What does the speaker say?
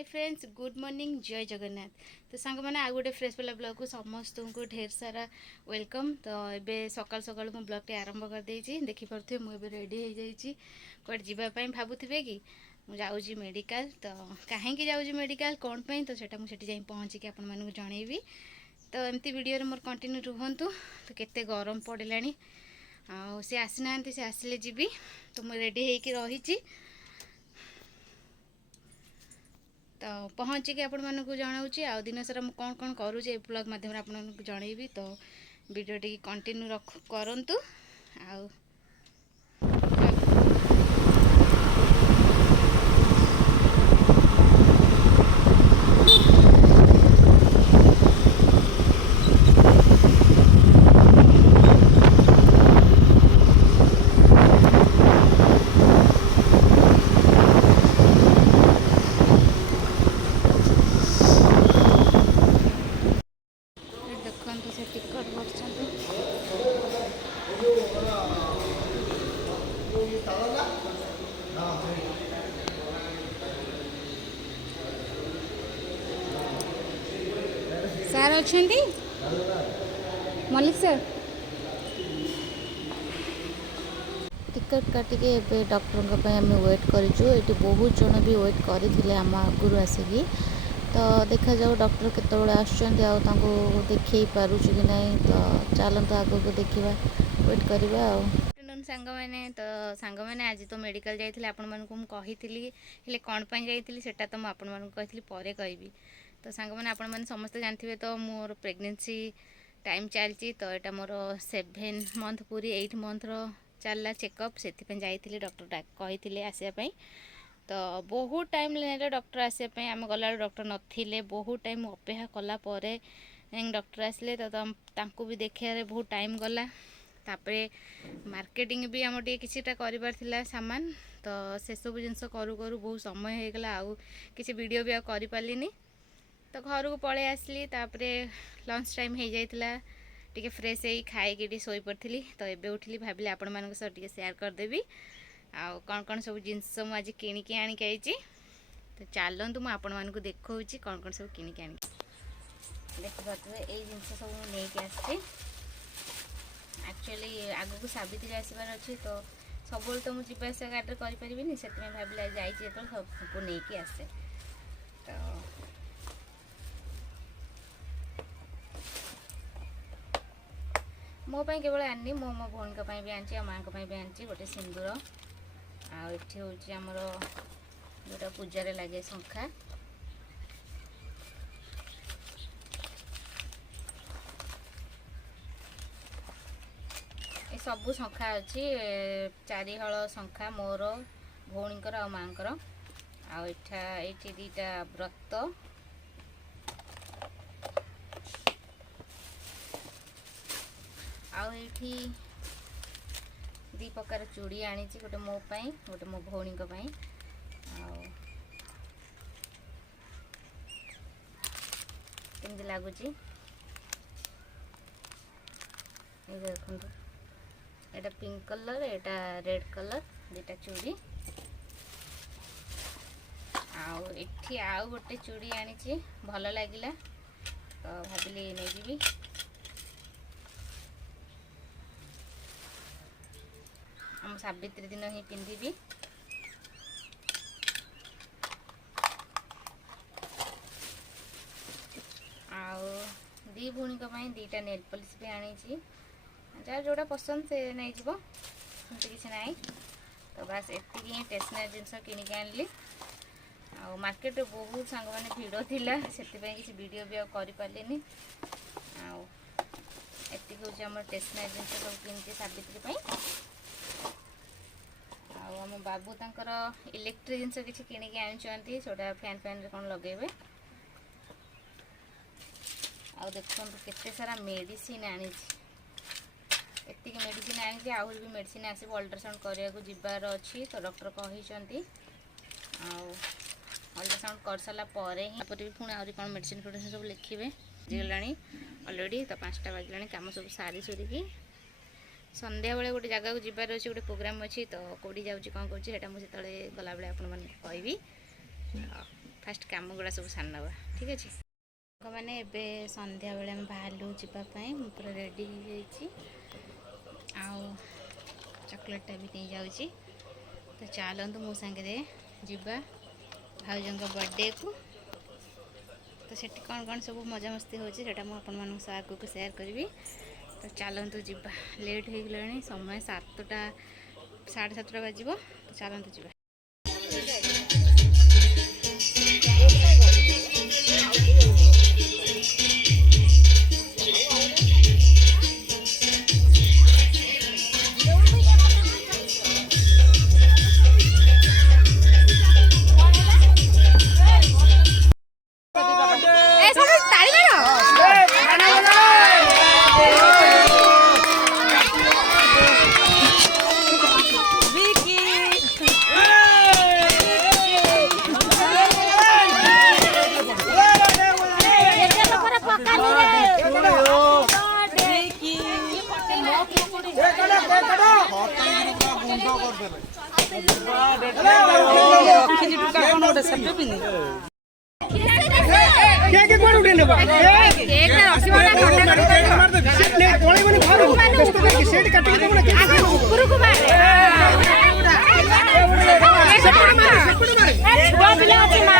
Hi friends, good morning, जय जगन्नाथ। तो सांग मैंने आ गोटे फ्रेश वाला ब्लॉग को समस्त को ढेर सारा वेलकम। तो ये सकाल सकाल मु ब्लॉग टे आरंभ कर देछि। देखि परथे मुझे रेडी हो जाइछि कोड जीवा पई भाबुथिबे कि मु जाउछि मेडिकल। तो काहेकि जाउछि मेडिकल कोन पई तो सेटा मु सेठी जाई पहुंची के आपन मानू जणेबी। तो एमती वीडियो रे मोर कंटिन्यू रुहंतु। तो केते गरम पड़िलानी आ से आसीनांती, से आसिले जीबी। तो मु रेडी हेकी रहिछि। तो पहुँचिकी आपण मानक जनाऊँगी आ दिन सारा मुझे कौन कौन करुँचे ब्लॉग माध्यम आपको जनइबी। तो वीडियो टी कंटिन्यू करंतु। आ देखते से टिकट सार अच्छा मलिक सर टिकट काटिके ए डॉक्टर आम वेट करूँ। ये बहुत जन भी वेट करते आम आगुरी आसिकी। तो देखा जाऊ डॉक्टर केतबेले आसुचंती आ तांको देखै पारुछु कि नहीं। तो चलते आगो को देखा वेट करवा। सांग मैंने तो सांग मैंने आज तो मेडिकल जाइए आपण मानक कही हेले कौन पाई जाइली सेटा तो आपण मानक कही परे कहबी। तो सांग मैंने आपण मैंने समस्ते जानते तो मोर प्रेगनेंसी टाइम चलती। तो यहाँ मोर 7 मंथ पूरी 8 मंथर चलला चेकअप से जाइए डॉक्टर कही आसापी। तो बहुत टाइम ना डॉक्टर आसापी आम गला डॉक्टर नथिले बहुत टाइम अपेक्षा कलापर डॉक्टर आसिले। तो भी देखा बहुत टाइम गला। तापरे मार्केटिंग भी आम टे किसीटा कर सामान। तो से सब जिनस करू करू बहुत समय हो गला आउ किसी वीडियो भी कर पारिनी। तो घर को पलि आसली। तापरे लंच टाइम हो जाइला टी फ्रेश हो खाई शोई पड़ी। तो एबे उठिली भाविली आपण मान सह टे शेयर करदेवी आ कौन कौन सब जिनस मुझे आज किणिकी आनिक आइछि। तो चलतु मुझे आपण मानक देखा कौन कौन सब किणिकी आनी देखिए। ये जिनस सब नहीं आसी एक्चुअली आगू सावित्री आसबार अच्छी। तो सब तो मुझे जावास गाड़ी करें से भाविले जाइए तो सबको नहीं आसे। तो मो पाई केवल आनी मो मो भौणी भी आनी माँ भी आनी गोटे सिंदूर आठ हूँ आमर जोटा पूजा लगे शंखा। ये सबू शंखा अच्छी 4 हल शंखा मोर भौणीकर आ माँकर आठा ये दीटा व्रत आठी 2 प्रकार चूड़ी आनी गोटे मो पाई गोटे मो भौणी कमी लगुच देखो। एटा पिंक कलर एटा रेड कलर दीटा चूड़ी आठी आउ गोटे चूड़ी आनी भल लगिला। तो भाविली नहीं जीवी हम सावित्री दिन ही पिंधिबी। दी भौणी दीटा नेल पॉलिश भी आनी जार जोड़ा पसंद से नहीं जीवो किसी ना। तो बस एतिकी ही स्टेशनरी जिनस किनिक आनली। आ मार्केट रे बहुत सांग माने भीड़ थिला से किसी वीडियो भी कर पारिनी। एतिक हूँ आम स्टेशनरी जिनस सब किनती सावित्री आम बाबू तंकर इलेक्ट्रिक जिनस किसी किनिक आनी सोटा फैन फैन कौन लगे। आ देखो केते सारा मेडिसिन आनी एतिक मेडिसिन आनी आहरी भी मेडिसिन आसब अल्ट्रासाउंड करने जीवार अच्छी। तो डॉक्टर कहते अल्ट्रासाउंड कर सारा भी पुणी आहरी कौन मेडिसिन फेडिसिन सब लिखे गला अलरेडी। तो 5टा बाजला कम सब सारी सुरिकी संध्या बेले गोटे जगह को जीवार अच्छी गोटे प्रोग्राम अच्छी। तो कौटी जाऊँगी कौन करूँ मुझे गला बेले आप कहि फास्ट काम गुड़ा सब सारी नवा ठीक अच्छे मैंने एबे संध्या बेले आम बाहर जावाई पूरा रेडी हो चॉकलेटा भी नहीं जाऊँगी तो चलतु मो सांगे जीवा भाउजों बर्थडे को तो सेठी कौन कौन सब मजा मस्ती होची सेटा मु आपन मानक आग को शेयर करी तो चलतु जीवा लेट हो गलानी समय 7टा 7:30 बाजिबो तो चलतु जीवा छुआ पिला